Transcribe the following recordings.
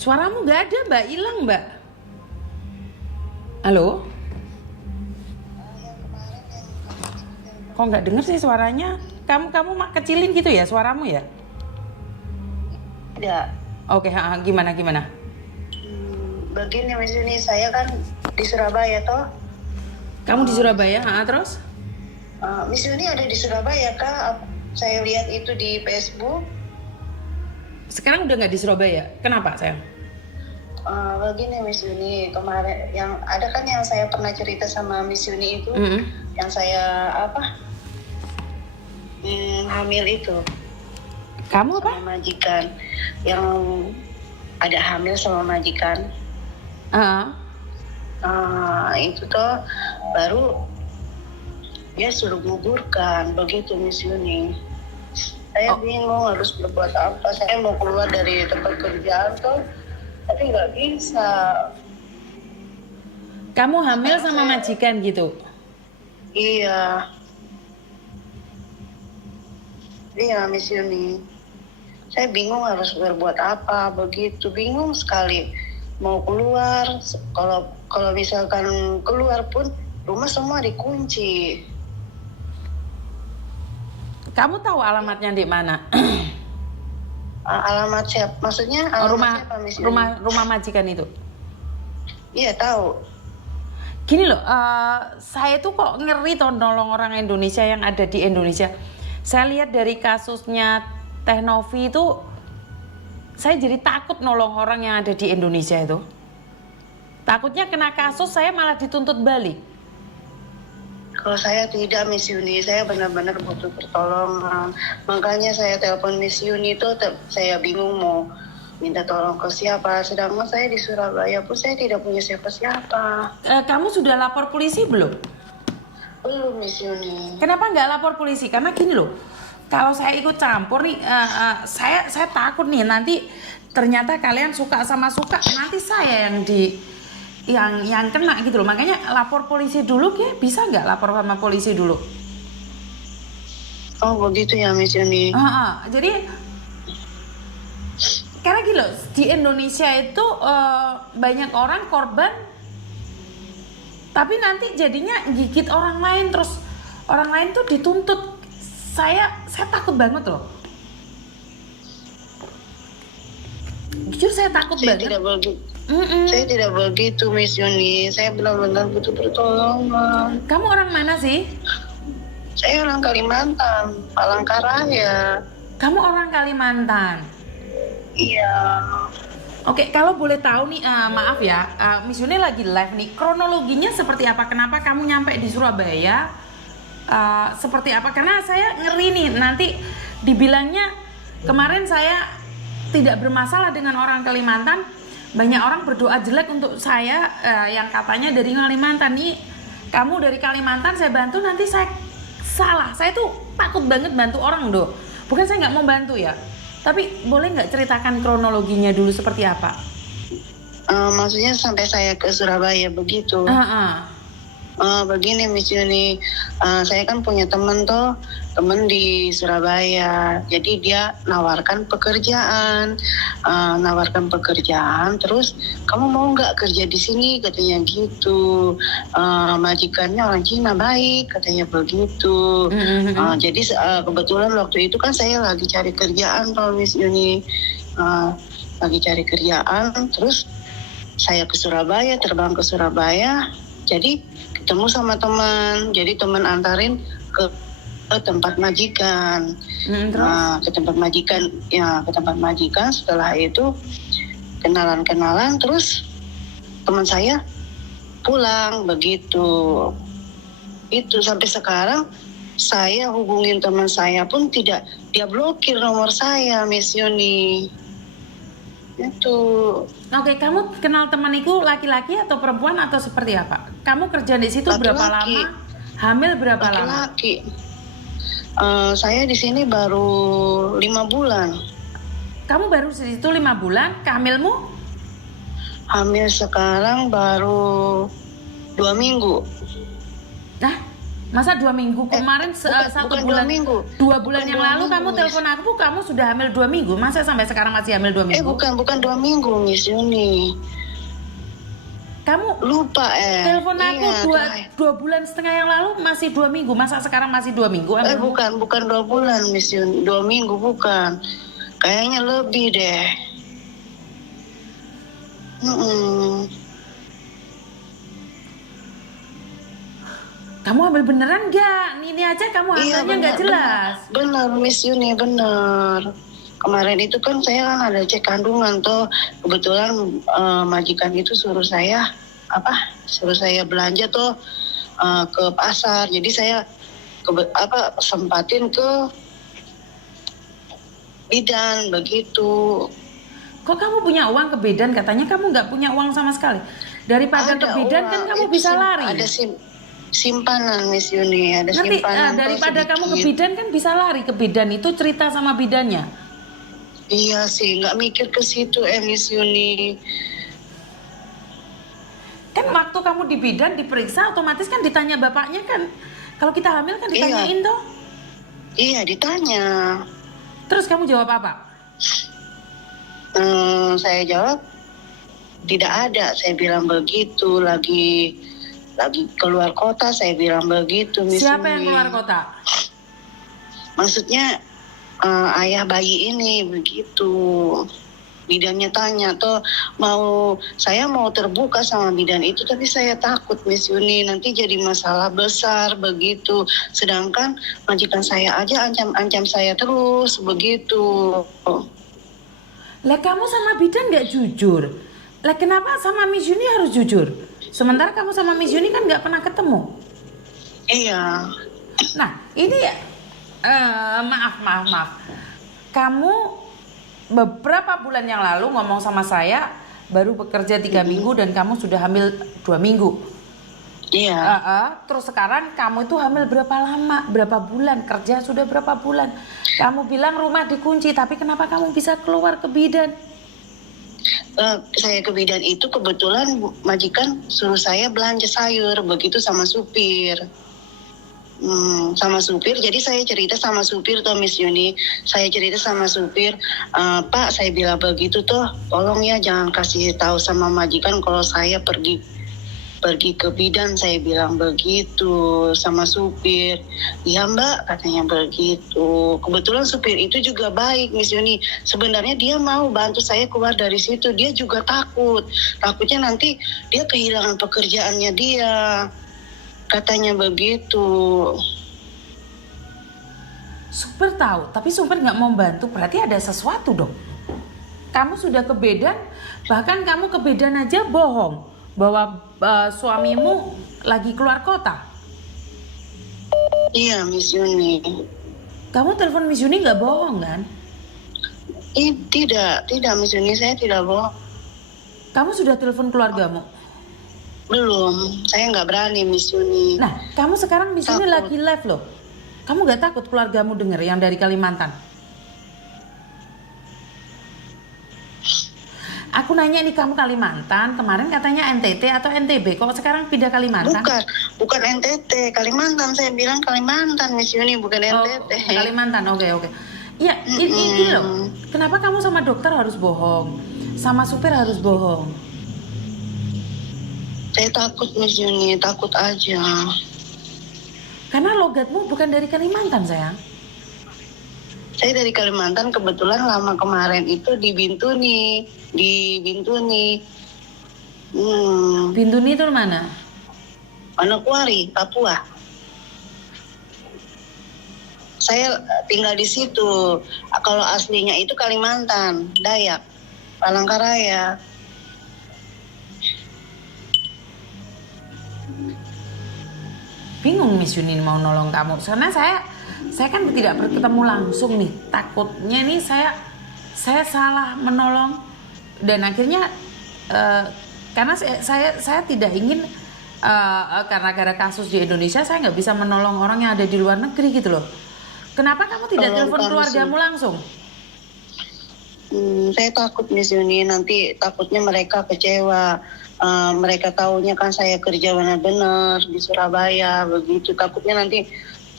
Suaramu nggak ada, Mbak. Hilang, Mbak. Halo? Kok nggak denger sih suaranya? Kamu kecilin gitu ya suaramu ya? Tidak. Oke, gimana? Begini Miss Yuni, saya kan di Surabaya toh. Kamu di Surabaya, terus? Miss Yuni ada di Surabaya kah? Saya lihat itu di Facebook. Sekarang udah nggak di Surabaya. Kenapa, sayang? Begini Miss Yuni, kemarin yang ada kan yang saya pernah cerita sama Miss Yuni itu, yang saya hamil itu. Kamu apa? Sama majikan, yang ada hamil sama majikan. Itu toh baru dia suruh gugurkan, begitu Miss Yuni. Saya bingung harus berbuat apa. Saya mau keluar dari tempat kerjaan tuh, tapi nggak bisa. Kamu hamil sama majikan gitu? Iya, Miss Yuni. Saya bingung harus berbuat apa, begitu bingung sekali. Mau keluar, kalau misalkan keluar pun rumah semua dikunci. Kamu tahu alamatnya di mana? Alamat siapa? Maksudnya alamat siapa, Miss Yuni? rumah majikan itu. Iya tahu. Gini loh, saya tuh kok ngeri toh nolong orang Indonesia yang ada di Indonesia. Saya lihat dari kasusnya Teh Novi itu, saya jadi takut nolong orang yang ada di Indonesia itu. Takutnya kena kasus, saya malah dituntut balik. Kalau saya tidak, Miss Yuni, saya benar-benar butuh pertolongan. Makanya saya telepon Miss Yuni itu, saya bingung mau minta tolong ke siapa. Sedangkan saya di Surabaya pun saya tidak punya siapa-siapa. Kamu sudah lapor polisi belum? Belum, Miss Yuni. Kenapa nggak lapor polisi? Karena gini loh, kalau saya ikut campur nih, saya takut nih nanti ternyata kalian suka sama suka, nanti saya yang kena gitu loh. Makanya lapor polisi dulu, ya bisa nggak lapor sama polisi dulu? Oh begitu ya Miss Yuni. Jadi karena gini loh, di Indonesia itu banyak orang korban, tapi nanti jadinya gigit orang lain, terus orang lain tuh dituntut. Saya takut banget loh. Jujur saya takut banget. Saya tidak begitu Miss Yuni. Saya benar-benar butuh pertolongan. Kamu orang mana sih? Saya orang Kalimantan, Palangkaraya. Kamu orang Kalimantan? Iya. Oke, kalau boleh tahu nih, maaf ya, Miss Yuni lagi live nih. Kronologinya seperti apa? Kenapa kamu nyampe di Surabaya? Seperti apa? Karena saya ngeri nih, nanti dibilangnya kemarin saya tidak bermasalah dengan orang Kalimantan. Banyak orang berdoa jelek untuk saya yang katanya dari Kalimantan nih. Kamu dari Kalimantan, saya bantu, nanti saya salah. Saya tuh takut banget bantu orang doh. Bukan saya nggak mau bantu ya, tapi boleh nggak ceritakan kronologinya dulu seperti apa? Maksudnya sampai saya ke Surabaya begitu. Begini Miss Yuni, saya kan punya teman di Surabaya. Jadi dia nawarkan pekerjaan, terus kamu mau nggak kerja di sini, katanya gitu. Majikannya orang Cina baik, katanya begitu. Jadi kebetulan waktu itu kan saya lagi cari kerjaan toh Miss Yuni, lagi cari kerjaan, terus saya ke Surabaya, terbang ke Surabaya. Jadi ketemu sama teman, jadi teman antarin ke tempat majikan. Ke tempat majikan. Setelah itu kenalan, terus teman saya pulang begitu. Itu sampai sekarang saya hubungin teman saya pun tidak, dia blokir nomor saya, Miss Yuni. Itu. Oke, kamu kenal teman itu laki-laki atau perempuan atau seperti apa? Kamu kerja di situ Laki-laki. Berapa lama? Hamil berapa lama? Laki-laki. Saya di sini baru 5 bulan. Kamu baru di situ 5 bulan, hamilmu? Hamil sekarang baru 2 minggu. Nah, Masa 2 minggu kemarin satu bukan bulan 2 minggu. 2 bulan Bukan yang 2 lalu minggu, kamu Miss. telepon aku kamu sudah hamil 2 minggu. Masa sampai sekarang masih hamil 2 minggu? Bukan 2 minggu Miss Yuni. Kamu Lupa telepon aku Iya, 2 bulan setengah yang lalu masih 2 minggu. Masa sekarang masih 2 minggu hamilmu? bukan 2 bulan Miss Yuni. 2 minggu bukan. Kayaknya lebih deh. Mm-mm. Kamu hamil beneran nggak? Ini aja kamu hamilnya nggak jelas. Benar Miss Yuni, benar. Kemarin itu kan saya kan ada cek kandungan tuh. Kebetulan majikan itu suruh saya belanja tuh ke pasar. Jadi saya sempatin ke bidan begitu. Kok kamu punya uang ke bidan? Katanya kamu nggak punya uang sama sekali. Daripada ke Ada bidan uang, kan kamu itu bisa lari. Ada simpanan Miss Yuni, ada Nanti simpanan tuh daripada kamu ke sedikit. bidan kan bisa lari ke bidan itu cerita sama bidannya. Iya sih, nggak mikir ke situ Miss Yuni. Kan waktu kamu di bidan diperiksa otomatis kan ditanya bapaknya kan. Kalau kita hamil kan ditanyain toh. Iya ditanya. Terus kamu jawab apa? Saya jawab tidak ada. Saya bilang begitu. Lagi keluar kota. Saya bilang begitu. Miss Siapa Yuni. yang keluar kota? Maksudnya ayah bayi ini begitu. Bidannya tanya toh saya mau terbuka sama bidan itu, tapi saya takut Miss Yuni nanti jadi masalah besar begitu. Sedangkan majikan saya aja ancam saya terus begitu. Lah kamu sama bidan nggak jujur. Lah kenapa sama Miss Yuni harus jujur? Sementara kamu sama Miss Yuni kan nggak pernah ketemu. Iya. Nah ini maaf. Kamu beberapa bulan yang lalu ngomong sama saya baru bekerja 3 minggu dan kamu sudah hamil 2 minggu. Iya. Terus sekarang kamu itu hamil berapa lama? Berapa bulan? Kerja sudah berapa bulan? Kamu bilang rumah dikunci, tapi kenapa kamu bisa keluar ke bidan? Saya ke bidan itu kebetulan majikan suruh saya belanja sayur begitu sama supir. Sama supir, jadi saya cerita sama supir toh Miss Yuni. Saya cerita sama supir, Pak saya bilang begitu toh, tolong ya jangan kasih tahu sama majikan kalau saya pergi ke bidan, saya bilang begitu sama supir. Iya Mbak, katanya begitu. Kebetulan supir itu juga baik Miss Yuni. Sebenarnya dia mau bantu saya keluar dari situ. Dia juga takutnya nanti dia kehilangan pekerjaannya dia. Katanya begitu. Supir tahu, tapi supir nggak mau bantu, berarti ada sesuatu dong. Kamu sudah ke bidan, bahkan kamu ke bidan aja bohong bahwa suamimu lagi keluar kota. Iya Miss Yuni. Kamu telepon Miss Yuni nggak bohong kan? Tidak Miss Yuni, saya tidak bohong. Kamu sudah telepon keluargamu? Belum, saya nggak berani Miss Yuni. Nah, kamu sekarang di sini Takut. lagi live loh. Kamu nggak takut keluargamu denger yang dari Kalimantan? Aku nanya nih, kamu Kalimantan, kemarin katanya NTT atau NTB, kok sekarang pindah Kalimantan? Bukan NTT, Kalimantan. Saya bilang Kalimantan Miss Yuni, bukan NTT. Kalimantan, oke. Iya, ini loh. Kenapa kamu sama dokter harus bohong? Sama supir harus bohong? Saya takut Miss Yuni, takut aja. Karena logatmu bukan dari Kalimantan, sayang. Saya dari Kalimantan, kebetulan lama kemarin itu di Bintuni. Bintuni itu mana? Manokwari, Papua. Saya tinggal di situ. Kalau aslinya itu Kalimantan, Dayak, Palangkaraya. Bingung Miss Yuni mau nolong kamu. Karena saya kan tidak bertemu langsung nih. Takutnya nih saya salah menolong dan akhirnya karena saya tidak ingin karena gara kasus di Indonesia saya nggak bisa menolong orang yang ada di luar negeri gitu loh. Kenapa kamu tidak telepon keluargamu langsung? Saya takut Miss Yuni, nanti takutnya mereka kecewa. Mereka taunya kan saya kerja benar-benar di Surabaya begitu. Takutnya nanti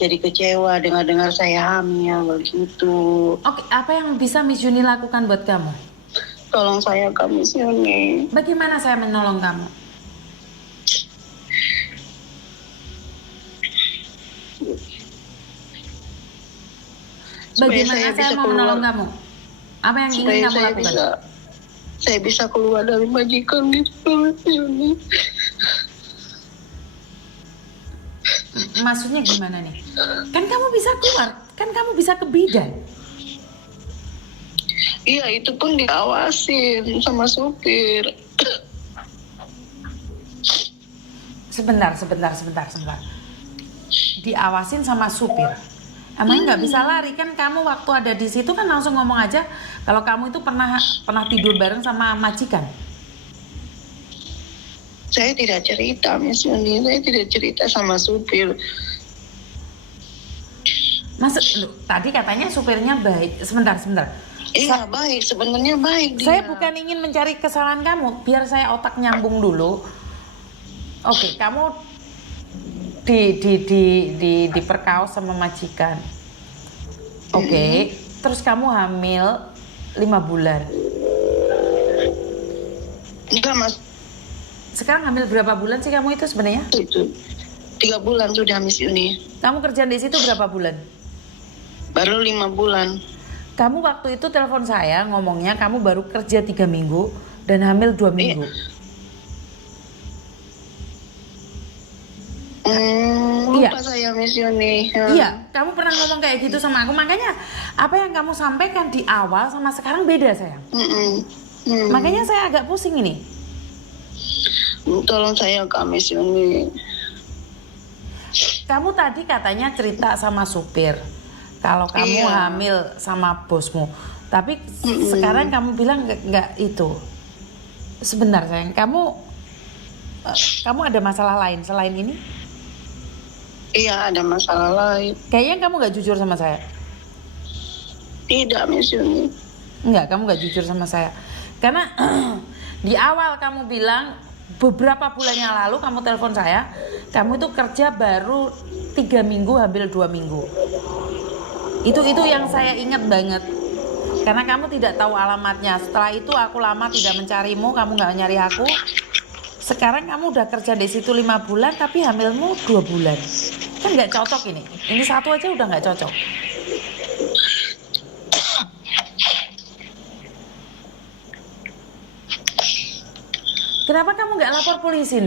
jadi kecewa dengar-dengar saya hamil begitu. Oke, apa yang bisa Miss Yuni lakukan buat kamu? Tolong saya Kak Miss Yuni. Bagaimana saya menolong kamu? Supaya Bagaimana saya bisa mau menolong kamu? Apa yang ingin supaya kamu lakukan? saya bisa keluar dari majikan gitu Miss Yuni. Maksudnya gimana nih? Kan kamu bisa keluar, kan kamu bisa ke bidan. Iya, itu pun diawasin sama supir. Sebentar. Diawasin sama supir. Emangnya nggak bisa lari kan? Kamu waktu ada di situ kan langsung ngomong aja kalau kamu itu pernah tidur bareng sama majikan. Saya tidak cerita Miss Yuni, saya tidak cerita sama supir. Tadi katanya supirnya baik. Sebentar. Iya baik, sebenarnya baik dia. Saya bukan ingin mencari kesalahan kamu, biar saya otak nyambung dulu. Oke, kamu diperkaos sama majikan. Oke, terus kamu hamil 5 bulan. Enggak Mas, Sekarang hamil berapa bulan sih kamu itu sebenarnya? itu 3 bulan sudah Miss Yuni. Kamu kerja di situ berapa bulan? Baru 5 bulan. Kamu waktu itu telepon saya ngomongnya kamu baru kerja 3 minggu dan hamil 2 minggu. Lupa saya Miss Yuni. Iya, kamu pernah ngomong kayak gitu sama aku. Makanya apa yang kamu sampaikan di awal sama sekarang beda sayang. Makanya saya agak pusing ini. Tolong saya Kak Miss Yuni. Kamu tadi katanya cerita sama supir kalau kamu hamil sama bosmu. Tapi sekarang kamu bilang nggak itu. Sebentar sayang, kamu ada masalah lain selain ini? Iya, ada masalah lain. Kayaknya kamu nggak jujur sama saya. Tidak Miss Yuni. Enggak, kamu nggak jujur sama saya. Karena di awal kamu bilang beberapa bulan yang lalu kamu telepon saya, kamu itu kerja baru 3 minggu, hamil 2 minggu. Itu yang saya ingat banget. Karena kamu tidak tahu alamatnya. Setelah itu aku lama tidak mencarimu, kamu nggak nyari aku. Sekarang kamu udah kerja di situ 5 bulan, tapi hamilmu 2 bulan. Kan nggak cocok ini. Ini satu aja udah nggak cocok. Kenapa kamu nggak lapor polisi?